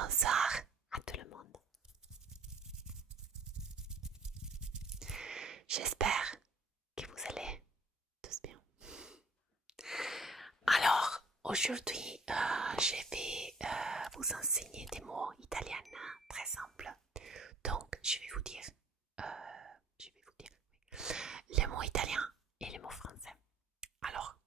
Bonsoir à tout le monde. J'espère que vous allez tous bien. Alors, aujourd'hui, je vais vous enseigner des mots italiens très simples. Donc, je vais vous dire, les mots italiens et les mots français. Alors,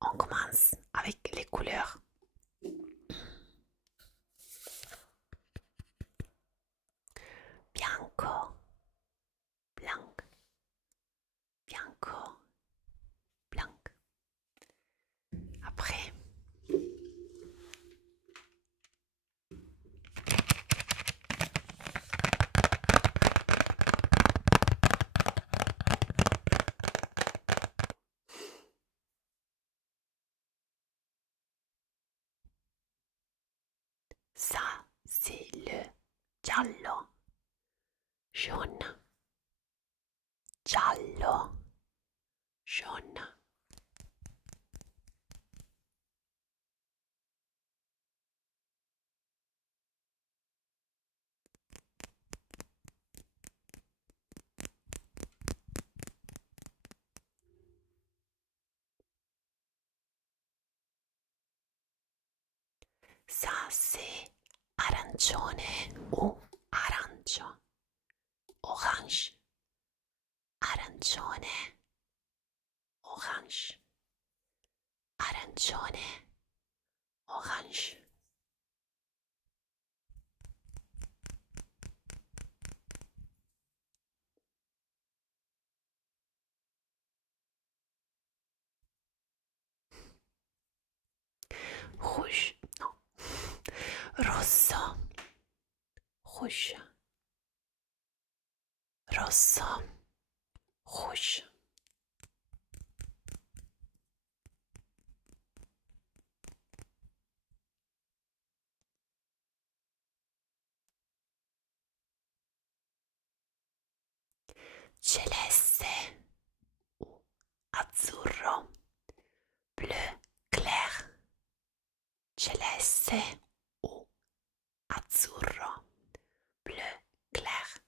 on commence avec les couleurs. Bianco, blanc, bianco, blanc. Après, ça, c'est le giallo, jaune, giallo, jaune. Ça, c'est arancione ou arancio, orange, arancione, orange, arancione, orange. Rouge, non, rosso, rouge, rosso, rouge. Celeste ou azzurro, bleu clair, celeste ou azzurro, bleu clair.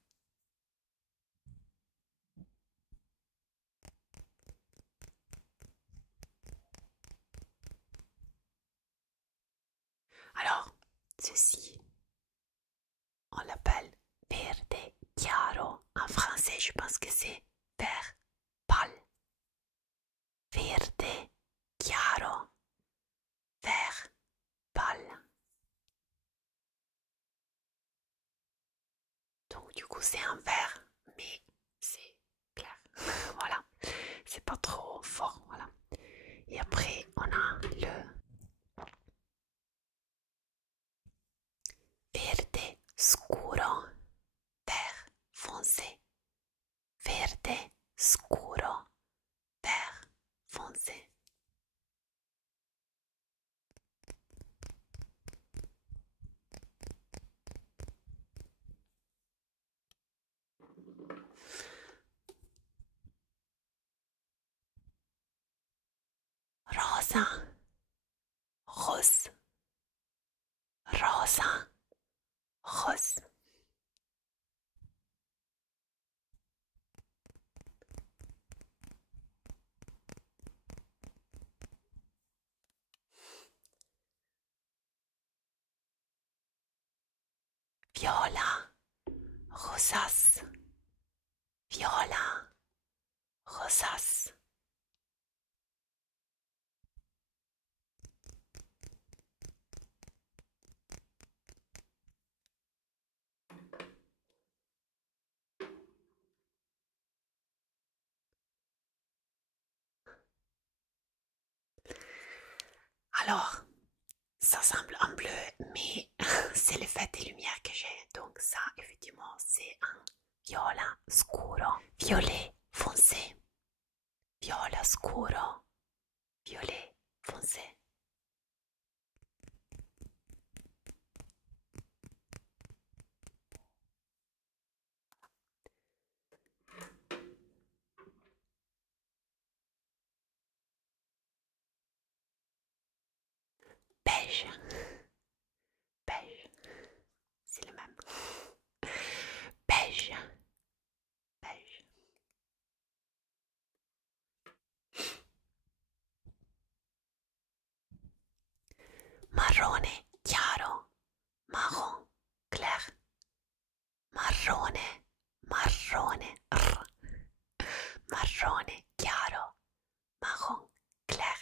Alors, ceci, on l'appelle verde chiaro. En français, je pense que c'est vert pâle. Verde chiaro, vert pâle. Donc, du coup, c'est un vert, mais c'est clair. Voilà, c'est pas trop fort. Voilà. Et après, on a le verde scuro, vert foncé, verde scuro, vert foncé. Rosa, rose, rosa, rose. Viola, rosas, viola, rosas. Alors, ça semble un bleu, mais c'est l'effet des lumières que j'ai. Donc ça, effectivement, c'est un viola scuro, violet foncé, viola scuro, violet foncé. Beige, beige. marrone chiaro, marron clair, marrone, marrone, marrone chiaro, marron clair.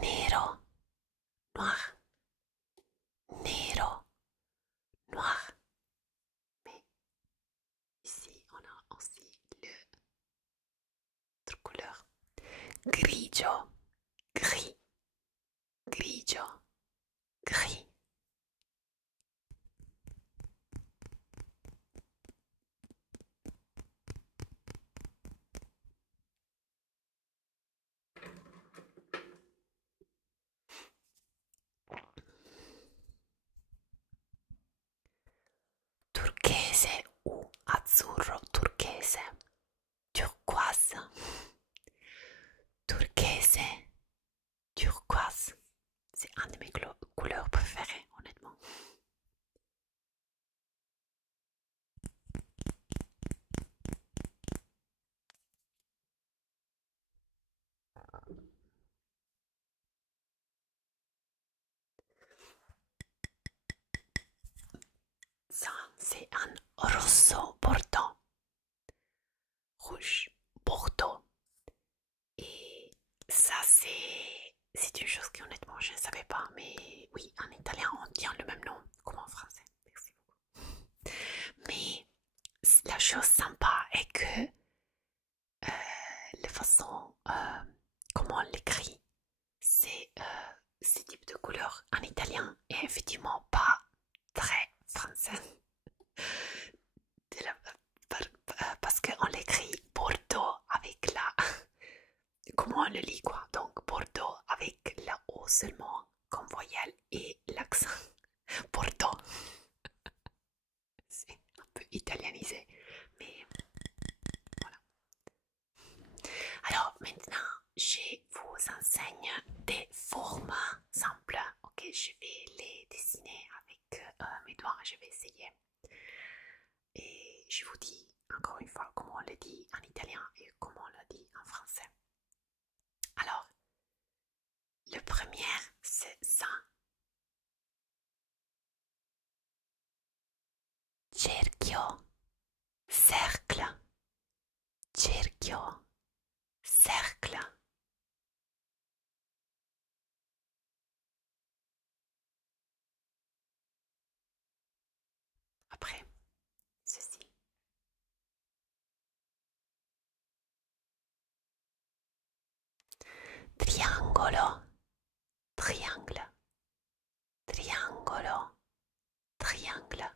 Nero, noir, nero, noir. Mais ici, on a aussi l'autre couleur. Grigio, gris, grigio, gris. Turchese ou azzurro turchese, turquoise, turchese, turquoise. C'est un de mes couleurs préférées, honnêtement. Ça, c'est un rosso bordeaux, rouge bordeaux. Et ça, c'est une chose que honnêtement je ne savais pas, mais oui, en italien on tient le même nom comme en français. Merci beaucoup. Mais la chose sympa est que la façon comment on l'écrit, c'est ce type de couleur en italien est effectivement pas très français. Parce qu'on l'écrit Bordeaux avec la comment on le lit quoi, donc Bordeaux avec la O seulement comme voyelle et l'accent Bordeaux. C'est un peu italianisé, mais voilà. Alors maintenant je vous enseigne des formes simples. Ok, je vais les dessiner avec mes doigts, je vais essayer. Et je vous dis encore une fois comment on le dit en italien et comment on le dit en français. Alors, le premier, c'est ça. Cerchio, cercle, cerchio, cercle. Après, ceci. Triangolo, triangle, triangolo, triangle.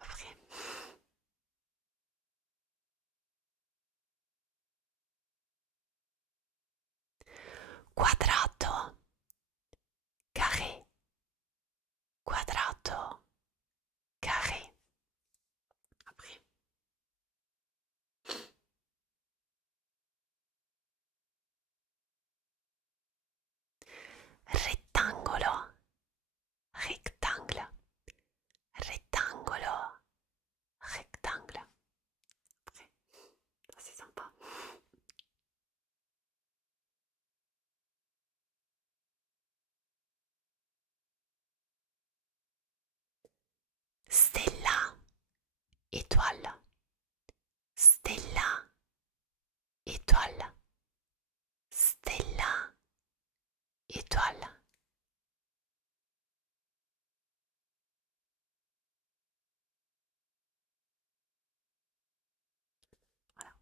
Après, quadrato, carré, quadrato, carré. Après, rettangolo, rectangle, rettangolo, rectangle. Après, ça c'est sympa. Stella, étoile, stella, étoile, stella, étoile. Voilà.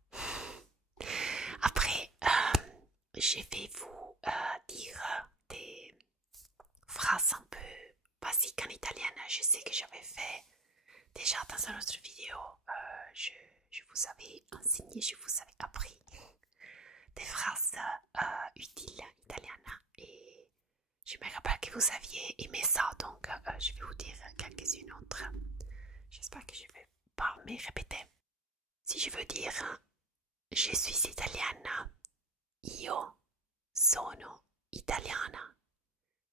Après, je vais vous dire des phrases un peu basiques en italien. Je sais que j'avais fait déjà dans une autre vidéo. Je vous avais enseigné, je vous avais appris des phrases utiles italiennes et je me rappelle que vous aviez aimé ça, donc je vais vous dire quelques-unes autres. J'espère que je ne vais pas me répéter. Si je veux dire je suis italienne, io sono italiana.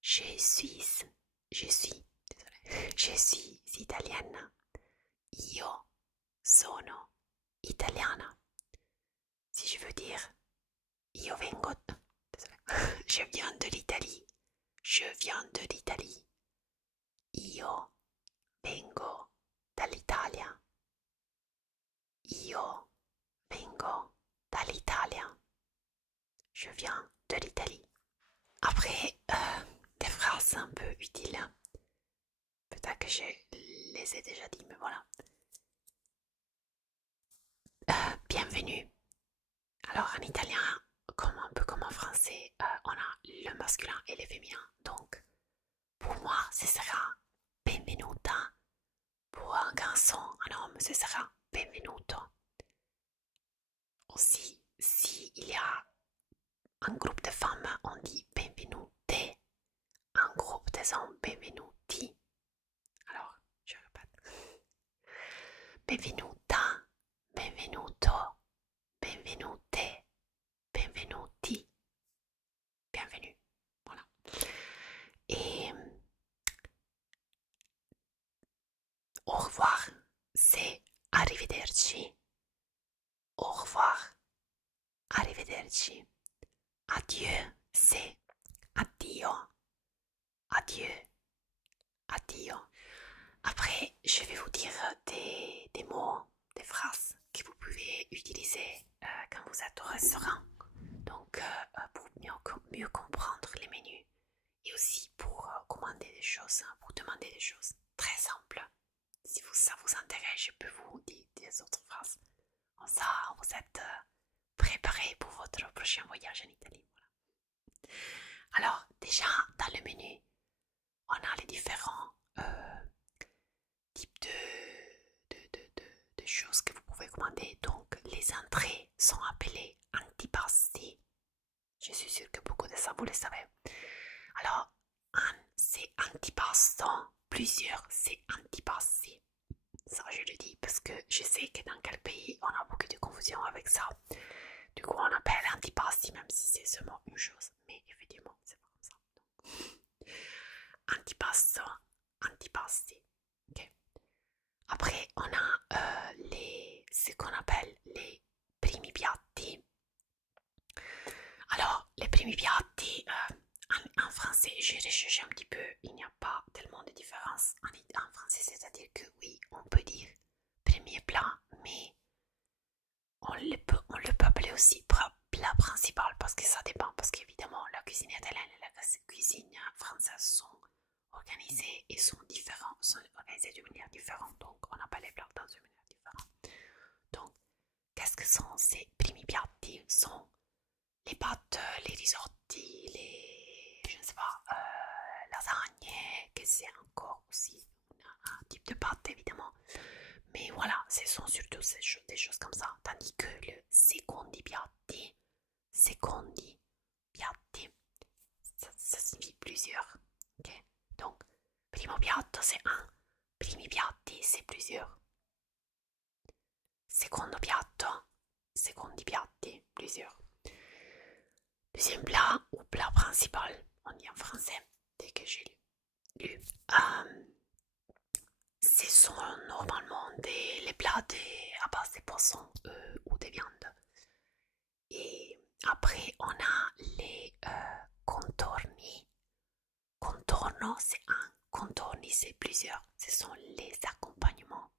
Je suis italienne. Io sono italiana. Si je veux dire io vengo, je viens de l'Italie. Je viens de l'Italie. Io vengo dall'Italia. Io vengo dall'Italia. Je viens de l'Italie. Après, des phrases un peu utiles. Peut-être que je les ai déjà dit, mais voilà. Bienvenue. Alors en italien, un peu comme en français, on a le masculin et le féminin. Donc, pour moi, ce sera benvenuta. Pour un garçon, un homme, ce sera benvenuto. Aussi, s'il y a un groupe de femmes, on dit benvenute. Un groupe de hommes, benvenuti. Alors, je répète. Benvenuta, benvenuto, benvenute, benvenuti. Bienvenue. Voilà. Et au revoir, c'est arrivederci. Au revoir, arrivederci. Adieu, c'est addio. Adieu, addio. Après, je vais vous dire des mots, des phrases que vous pouvez utiliser quand vous êtes au restaurant. Donc, pour mieux comprendre les menus et aussi pour commander des choses, pour demander des choses très simples. Si ça vous intéresse, je peux vous dire des autres phrases. Comme ça, vous êtes préparé pour votre prochain voyage en Italie. Voilà. Alors, déjà, dans le menu, on a les différents types de choses que vous pouvez commander. Donc, les entrées sont appelées antipasti. Je suis sûre que beaucoup de ça, vous le savez. Alors, un, c'est antipasto. Plusieurs, c'est antipasti. Ça, je le dis parce que je sais que dans quel pays, on a beaucoup de confusion avec ça. Du coup, on appelle antipasti, même si c'est seulement une chose. Mais effectivement, c'est pas comme ça. Antipasto, antipasti. Okay. Après, on a ce qu'on appelle les primi piatti. Alors, les primi piatti, en français, j'ai recherché un petit peu, il n'y a pas tellement de différence en français, c'est-à-dire que oui, on peut dire premier plat, mais on le peut appeler aussi plat principal parce que ça dépend, parce qu'évidemment, la cuisine italienne et la cuisine française sont organisées et sont organisées d'une manière différente, donc on n'a pas les plats dans une manière différente. Donc, qu'est-ce que sont ces primi piatti? Sont les pâtes, les risotti, je ne sais pas, lasagne, que c'est encore aussi un type de pâte évidemment. Mais voilà, ce sont surtout des choses comme ça. Tandis que le secondi piatti, ça signifie plusieurs. Okay? Donc, primo piatto c'est un, primi piatti c'est plusieurs. Secondo piatto, secondi piatti, plusieurs. Deuxième plat ou plat principal, on dit en français, dès que j'ai lu. Ce sont normalement les plats à base de poissons ou de viande. Et après, on a les contorni. Contorno, c'est un. Contorni, c'est plusieurs. Ce sont les accompagnements.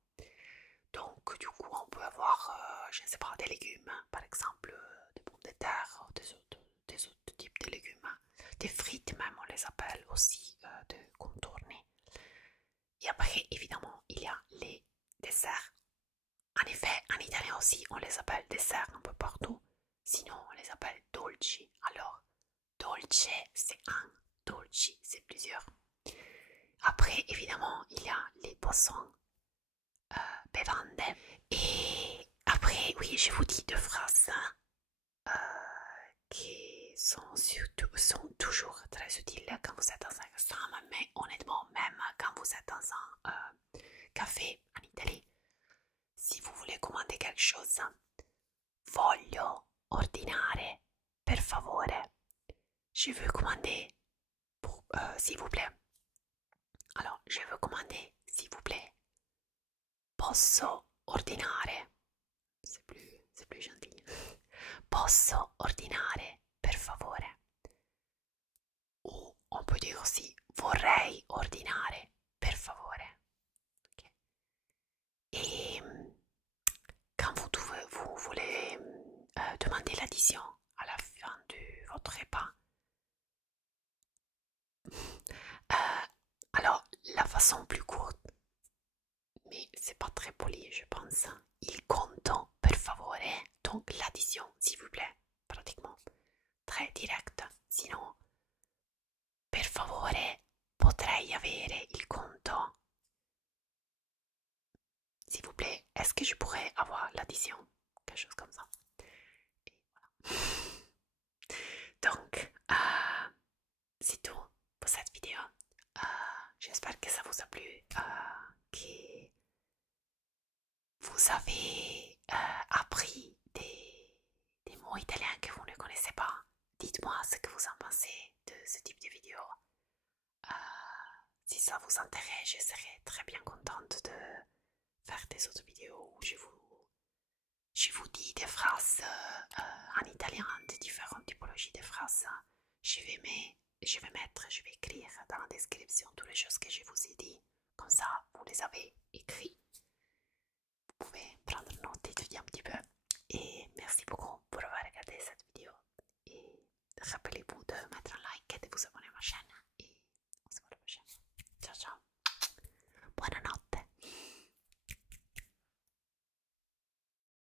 Donc, du coup, on peut avoir, je ne sais pas, des légumes, par exemple, des pommes de terre, des autres types de légumes, des frites même, on les appelle aussi de contorni. Et après, évidemment, il y a les desserts. En effet, en italien aussi, on les appelle desserts un peu partout. Sinon, on les appelle dolci. Alors, dolce, c'est un. Dolci, c'est plusieurs. Après, évidemment, il y a les boissons, bevande. Et après, oui, je vous dis deux phrases qui sont toujours très utiles quand vous êtes dans un restaurant, mais honnêtement, même quand vous êtes dans un café en Italie, si vous voulez commander quelque chose, voglio ordinare, per favore. Je veux commander, s'il vous plaît. Alors, je veux commander, s'il vous plaît. Posso ordinare. C'est plus gentil. Posso ordinare, per favore. Ou on peut dire aussi vorrei ordinare, per favore. Okay. Et quand vous voulez demander l'addition à la fin de votre repas, alors la façon plus courte, mais c'est pas très poli, je pense. Il conto, per favore. Donc l'addition, s'il vous plaît, pratiquement. Très direct. Sinon, per favore, potrei avere il conto. S'il vous plaît, est-ce que je pourrais avoir l'addition? Quelque chose comme ça. Et voilà. Donc, c'est tout pour cette vidéo. J'espère que ça vous a plu, que vous avez appris des mots italiens que vous ne connaissez pas. Dites-moi ce que vous en pensez de ce type de vidéo. Si ça vous intéresse, je serai très bien contente de faire des autres vidéos où je vous dis des phrases en italien, de différentes typologies de phrases. Je vais écrire dans la description toutes les choses que je vous ai dit. Comme ça, vous les avez écrites. Vous pouvez prendre note, étudier un petit peu. Et merci beaucoup pour avoir regardé cette vidéo. Et rappelez